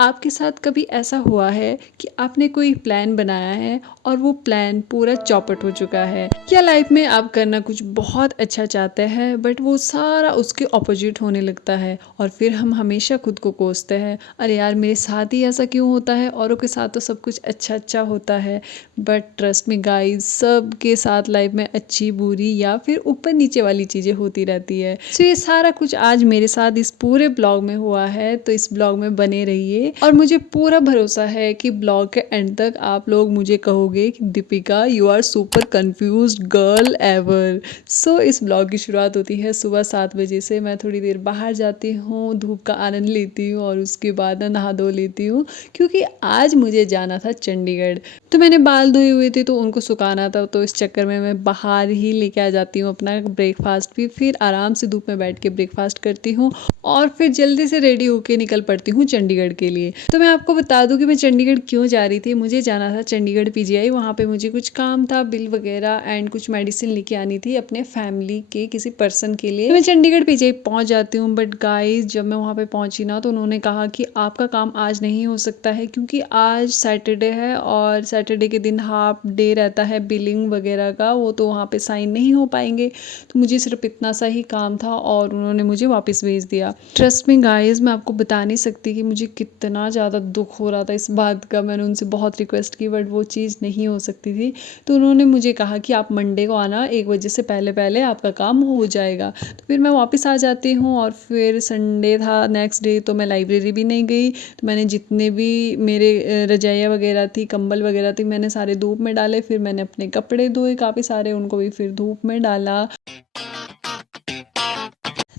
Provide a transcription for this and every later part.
आपके साथ कभी ऐसा हुआ है कि आपने कोई प्लान बनाया है और वो प्लान पूरा चौपट हो चुका है? क्या लाइफ में आप करना कुछ बहुत अच्छा चाहते हैं बट वो सारा उसके ऑपोजिट होने लगता है और फिर हम हमेशा खुद को कोसते हैं, अरे यार मेरे साथ ही ऐसा क्यों होता है, औरों के साथ तो सब कुछ अच्छा अच्छा होता है। बट ट्रस्ट मी गाइस, सबके साथ लाइफ में अच्छी बुरी या फिर ऊपर नीचे वाली चीज़ें होती रहती है। तो ये सारा कुछ आज मेरे साथ इस पूरे ब्लॉग में हुआ है, तो इस ब्लॉग में बने रहिए और मुझे पूरा भरोसा है कि ब्लॉग के एंड तक आप लोग मुझे कहोगे कि Deepika you are super confused girl ever. So इस ब्लॉग की शुरुआत होती है सुबह 7 बजे से। मैं थोड़ी देर बाहर जाती हूँ, धूप का आनंद लेती हूँ और उसके बाद नहा धो लेती हूँ क्योंकि आज मुझे जाना था चंडीगढ़। तो मैंने बाल धोए हुए थे तो उनको सुखाना था, तो इस चक्कर में मैं बाहर ही लेके आ जाती हूँ अपना ब्रेकफास्ट भी। फिर आराम से धूप में बैठ के ब्रेकफास्ट करती हूँ और फिर जल्दी से रेडी होके निकल पड़ती हूँ चंडीगढ़ के लिए। तो मैं आपको बता दूं कि मैं चंडीगढ़ क्यों जा रही थी। मुझे जाना था चंडीगढ़ पीजीआई, वहाँ पे मुझे कुछ काम था, बिल वगैरह एंड कुछ मेडिसिन लेके आनी थी अपने फैमिली के किसी पर्सन के लिए। तो मैं चंडीगढ़ पीजीआई पहुँच जाती हूँ, बट गाइस जब मैं वहाँ पे पहुँची ना तो उन्होंने कहा कि आपका काम आज नहीं हो सकता है क्योंकि आज सैटरडे है और सैटरडे के दिन हाफ डे रहता है बिलिंग वगैरह का, वो तो वहाँ पे साइन नहीं हो पाएंगे। तो मुझे सिर्फ इतना सा ही काम था और उन्होंने मुझे वापस भेज दिया। ट्रस्ट मी गाइस, मैं आपको बता नहीं सकती कि मुझे कितना ज़्यादा दुख हो रहा था इस बात का। मैंने उनसे बहुत रिक्वेस्ट की बट वो चीज़ नहीं हो सकती थी। तो उन्होंने मुझे कहा कि आप मंडे को आना, 1 बजे से पहले पहले आपका काम हो जाएगा। तो फिर मैं वापस आ जाती हूँ और फिर संडे था नेक्स्ट डे, तो मैं लाइब्रेरी भी नहीं गई। तो मैंने जितने भी मेरे रजाइयाँ वगैरह थी, कंबल वगैरह थी, मैंने सारे धूप में डाले। फिर मैंने अपने कपड़े धोए काफ़ी सारे, उनको भी फिर धूप में डाला।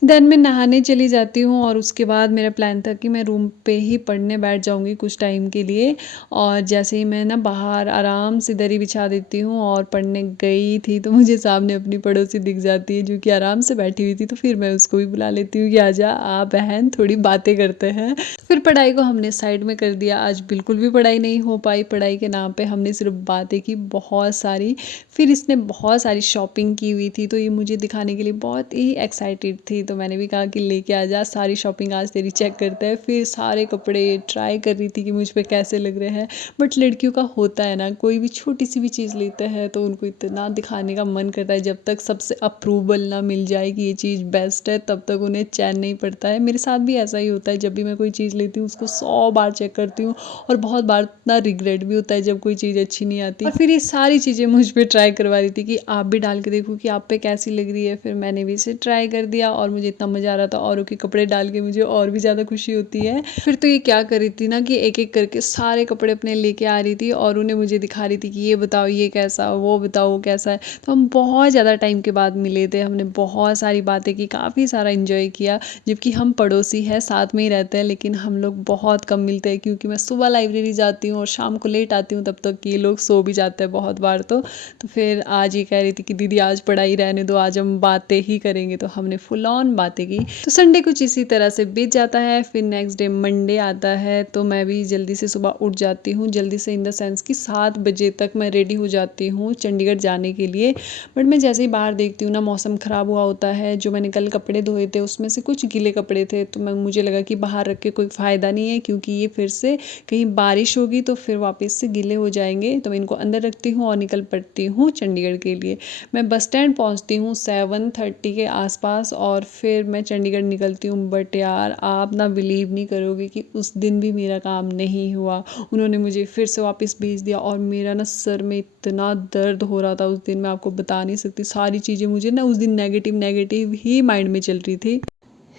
देन मैं नहाने चली जाती हूँ और उसके बाद मेरा प्लान था कि मैं रूम पे ही पढ़ने बैठ जाऊँगी कुछ टाइम के लिए। और जैसे ही मैं ना बाहर आराम से दरी बिछा देती हूँ और पढ़ने गई थी तो मुझे सामने अपनी पड़ोसी दिख जाती है जो कि आराम से बैठी हुई थी। तो फिर मैं उसको भी बुला लेती हूँ कि आजा आ बहन, थोड़ी बातें करते हैं। तो फिर पढ़ाई को हमने साइड में कर दिया। आज बिल्कुल भी पढ़ाई नहीं हो पाई। पढ़ाई के नाम पे हमने सिर्फ बातें की बहुत सारी। फिर इसने बहुत सारी शॉपिंग की हुई थी तो ये मुझे दिखाने के लिए बहुत ही एक्साइटेड थी। तो मैंने भी कहा कि लेके आ जा, सारी शॉपिंग आज तेरी चेक करते हैं। फिर सारे कपड़े ट्राई कर रही थी कि मुझ पे कैसे लग रहे हैं। बट लड़कियों का होता है ना, कोई भी छोटी सी भी चीज़ लेते हैं तो उनको इतना दिखाने का मन करता है, जब तक सबसे अप्रूवल ना मिल जाए कि ये चीज़ बेस्ट है तब तक उन्हें चैन नहीं पड़ता है। मेरे साथ भी ऐसा ही होता है, जब भी मैं कोई चीज़ लेती हूँ उसको 100 बार चेक करती हूँ और बहुत बार इतना रिग्रेट भी होता है जब कोई चीज़ अच्छी नहीं आती। और फिर ये सारी चीज़ें मुझ पे ट्राई करवा रही थी कि आप भी डाल के देखो कि आप पे कैसी लग रही है। फिर मैंने भी इसे ट्राई कर दिया और मुझे इतना मज़ा आ रहा था, औरों के कपड़े डाल के मुझे और भी ज़्यादा खुशी होती है। फिर तो ये क्या कर रही थी ना कि एक एक करके सारे कपड़े अपने लेके आ रही थी और उन्हें मुझे दिखा रही थी कि ये बताओ ये कैसा, वो बताओ वो कैसा है। तो हम बहुत ज़्यादा टाइम के बाद मिले थे, हमने बहुत सारी बातें की, काफ़ी सारा इंजॉय किया। जबकि हम पड़ोसी हैं, साथ में ही रहते हैं, लेकिन हम लोग बहुत कम मिलते हैं क्योंकि मैं सुबह लाइब्रेरी जाती हूँ और शाम को लेट आती हूँ, तब तक ये लोग सो भी जाते हैं बहुत बार। तो फिर आज ये कह रही थी कि दीदी आज पढ़ाई रहने दो, आज हम बातें ही करेंगे। तो हमने फुल ऑन बातें की। तो संडे कुछ इसी तरह से बीत जाता है। फिर नेक्स्ट डे मंडे आता है तो मैं भी जल्दी से सुबह उठ जाती हूँ, जल्दी से इन द सेंस कि 7 बजे तक मैं रेडी हो जाती हूँ चंडीगढ़ जाने के लिए। बट मैं जैसे ही बाहर देखती हूँ ना, मौसम ख़राब हुआ होता है। जो मैंने कल कपड़े धोए थे उसमें से कुछ गीले कपड़े थे, तो मुझे लगा कि बाहर रख के कोई फ़ायदा नहीं है क्योंकि ये फिर से कहीं बारिश होगी तो फिर वापस से गीले हो जाएंगे। तो मैं इनको अंदर रखती हूँ और निकल पड़ती हूँ चंडीगढ़ के लिए। मैं बस स्टैंड पहुँचती हूँ 7:30 के आसपास और फिर मैं चंडीगढ़ निकलती हूँ। बट यार आप ना बिलीव नहीं करोगे कि उस दिन भी मेरा काम नहीं हुआ। उन्होंने मुझे फिर से वापस भेज दिया और मेरा ना सर में इतना दर्द हो रहा था उस दिन, मैं आपको बता नहीं सकती। सारी चीज़ें मुझे ना उस दिन नेगेटिव नेगेटिव ही माइंड में चल रही थी।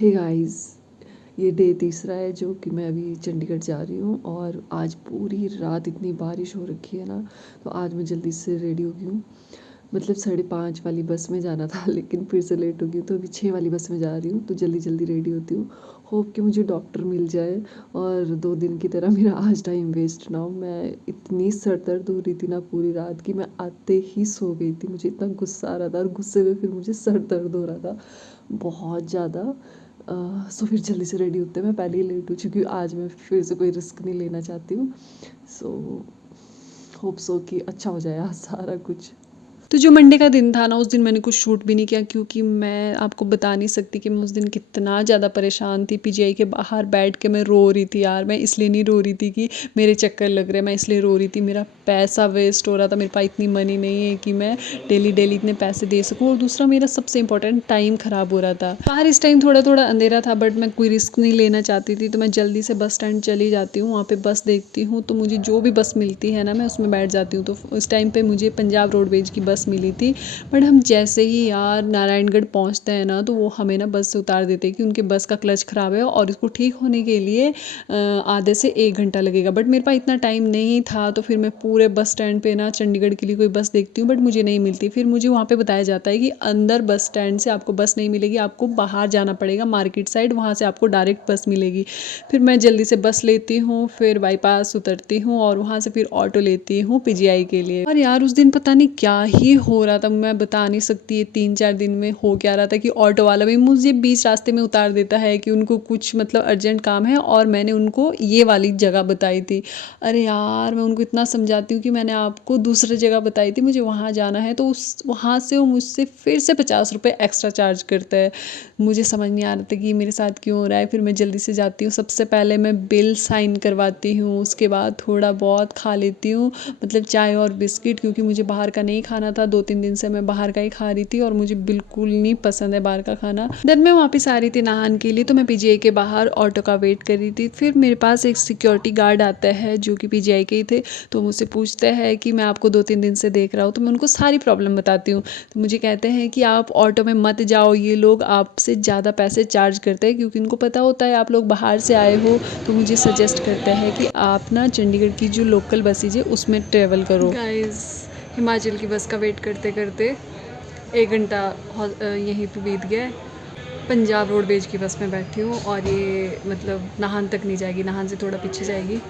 हे गाइस, ये डे तीसरा है जो कि मैं अभी चंडीगढ़ जा रही हूँ और आज पूरी रात इतनी बारिश हो रखी है ना, तो आज मैं जल्दी से रेडी हो गई हूँ। मतलब 5:30 वाली बस में जाना था लेकिन फिर से लेट हो गई, तो अभी 6 वाली बस में जा रही हूँ, तो जल्दी जल्दी रेडी होती हूँ। होप कि मुझे डॉक्टर मिल जाए और 2 दिन की तरह मेरा आज टाइम वेस्ट ना हो। मैं इतनी सर दर्द हो रही थी ना पूरी रात की, मैं आते ही सो गई थी। मुझे इतना गुस्सा आ रहा था और गुस्से में फिर मुझे सर दर्द हो रहा था बहुत ज़्यादा। सो फिर जल्दी से रेडी होते हैं, मैं पहले ही लेट हूँ क्योंकि आज मैं फिर से कोई रिस्क नहीं लेना चाहती हूँ। सो होप सो कि अच्छा हो जाए आज सारा कुछ। तो जो मंडे का दिन था ना, उस दिन मैंने कुछ शूट भी नहीं किया, क्योंकि मैं आपको बता नहीं सकती कि मैं उस दिन कितना ज़्यादा परेशान थी। पीजीआई के बाहर बैठ के मैं रो रही थी यार। मैं इसलिए नहीं रो रही थी कि मेरे चक्कर लग रहे, मैं इसलिए रो रही थी मेरा पैसा वेस्ट हो रहा था। मेरे पास इतनी मनी नहीं है कि मैं डेली डेली इतने पैसे दे सकूँ, और दूसरा मेरा सबसे इंपॉर्टेंट टाइम ख़राब हो रहा था। बाहर इस टाइम थोड़ा थोड़ा अंधेरा था, बट मैं कोई रिस्क नहीं लेना चाहती थी, तो मैं जल्दी से बस स्टैंड चली जाती हूँ। वहाँ पे बस देखती हूँ, तो मुझे जो भी बस मिलती है ना, मैं उसमें बैठ जाती हूँ। तो उस टाइम पे मुझे पंजाब रोडवेज की बस मिली थी। बट हम जैसे ही यार नारायणगढ़ पहुँचते हैं ना, तो वो हमें ना बस से उतार देते हैं कि उनके बस का क्लच ख़राब है और इसको ठीक होने के लिए आधे से 1 घंटा लगेगा। बट मेरे पास इतना टाइम नहीं था, तो फिर मैं पूरे बस स्टैंड पे ना चंडीगढ़ के लिए कोई बस देखती हूँ, बट मुझे नहीं मिलती। फिर मुझे वहाँ पे बताया जाता है कि अंदर बस स्टैंड से आपको बस नहीं मिलेगी, आपको बाहर जाना पड़ेगा मार्केट साइड, वहाँ से आपको डायरेक्ट बस मिलेगी। फिर मैं जल्दी से बस लेती हूँ, फिर बाईपास उतरती हूँ और वहाँ से फिर ऑटो लेती हूँ पीजीआई के लिए। और यार उस दिन पता नहीं क्या ही हो रहा था, मैं बता नहीं सकती। ये 3-4 दिन में हो क्या रहा था कि ऑटो वाला भी मुझे बीच रास्ते में उतार देता है कि उनको कुछ मतलब अर्जेंट काम है, और मैंने उनको ये वाली जगह बताई थी। अरे यार मैं उनको इतना समझाती हूँ कि मैंने आपको दूसरी जगह बताई थी, मुझे वहाँ जाना है, तो उस वहाँ से वो मुझसे फिर से 50 रुपये एक्स्ट्रा चार्ज करता है। मुझे समझ नहीं आ रहा था कि ये मेरे साथ क्यों हो रहा है। फिर मैं जल्दी से जाती हूँ, सबसे पहले मैं बिल साइन करवाती हूँ, उसके बाद थोड़ा बहुत खा लेती हूँ, मतलब चाय और बिस्किट, क्योंकि मुझे बाहर का नहीं खाना था। 2-3 दिन से मैं बाहर का ही खा रही थी और मुझे बिल्कुल नहीं पसंद है बाहर का खाना। देन मैं वापस आ रही थी नहाने के लिए, तो मैं पीजीआई के बाहर ऑटो का वेट कर रही थी। फिर मेरे पास एक सिक्योरिटी गार्ड आता है जो कि पीजीआई के ही थे, तो मुझसे पूछते हैं कि मैं आपको 2-3 दिन से देख रहा हूँ। तो मैं उनको सारी प्रॉब्लम बताती हूँ। तो मुझे कहते हैं कि आप ऑटो में मत जाओ, ये लोग आपसे ज़्यादा पैसे चार्ज करते हैं, क्योंकि उनको पता होता है आप लोग बाहर से आए हो। तो मुझे सजेस्ट करते हैं कि आप ना चंडीगढ़ की जो लोकल बसेज है उसमें ट्रेवल करो। गाइस हिमाचल की बस का वेट करते करते 1 घंटा यहीं पे बीत गया है। पंजाब रोडवेज की बस में बैठी हूँ, और ये मतलब नाहन तक नहीं जाएगी, नाहन से थोड़ा पीछे जाएगी,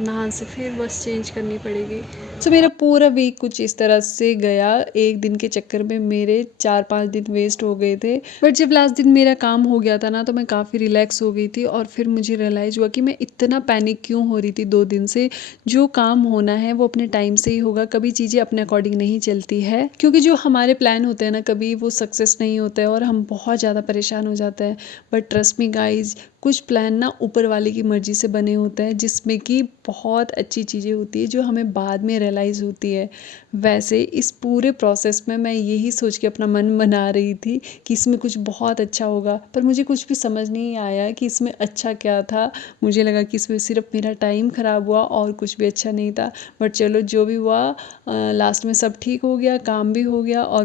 नाहन से फिर बस चेंज करनी पड़ेगी। तो मेरा पूरा वीक कुछ इस तरह से गया। एक दिन के चक्कर में मेरे 4-5 दिन वेस्ट हो गए थे। बट जब लास्ट दिन मेरा काम हो गया था ना, तो मैं काफ़ी रिलैक्स हो गई थी, और फिर मुझे रियलाइज़ हुआ कि मैं इतना पैनिक क्यों हो रही थी 2 दिन से। जो काम होना है वो अपने टाइम से ही होगा, कभी चीज़ें अपने अकॉर्डिंग नहीं चलती है, क्योंकि जो हमारे प्लान होते हैं ना, कभी वो सक्सेस नहीं होता है और हम बहुत ज़्यादा परेशान हो जाते हैं। बट ट्रस्ट मी गाइज, कुछ प्लान ना ऊपर वाले की मर्ज़ी से बने होते हैं, जिसमें कि बहुत अच्छी चीज़ें होती है जो हमें बाद में रियलाइज़ होती है। वैसे इस पूरे प्रोसेस में मैं यही सोच के अपना मन बना रही थी कि इसमें कुछ बहुत अच्छा होगा, पर मुझे कुछ भी समझ नहीं आया कि इसमें अच्छा क्या था। मुझे लगा कि इसमें सिर्फ मेरा टाइम ख़राब हुआ और कुछ भी अच्छा नहीं था। बट चलो जो भी हुआ, लास्ट में सब ठीक हो गया, काम भी हो गया, और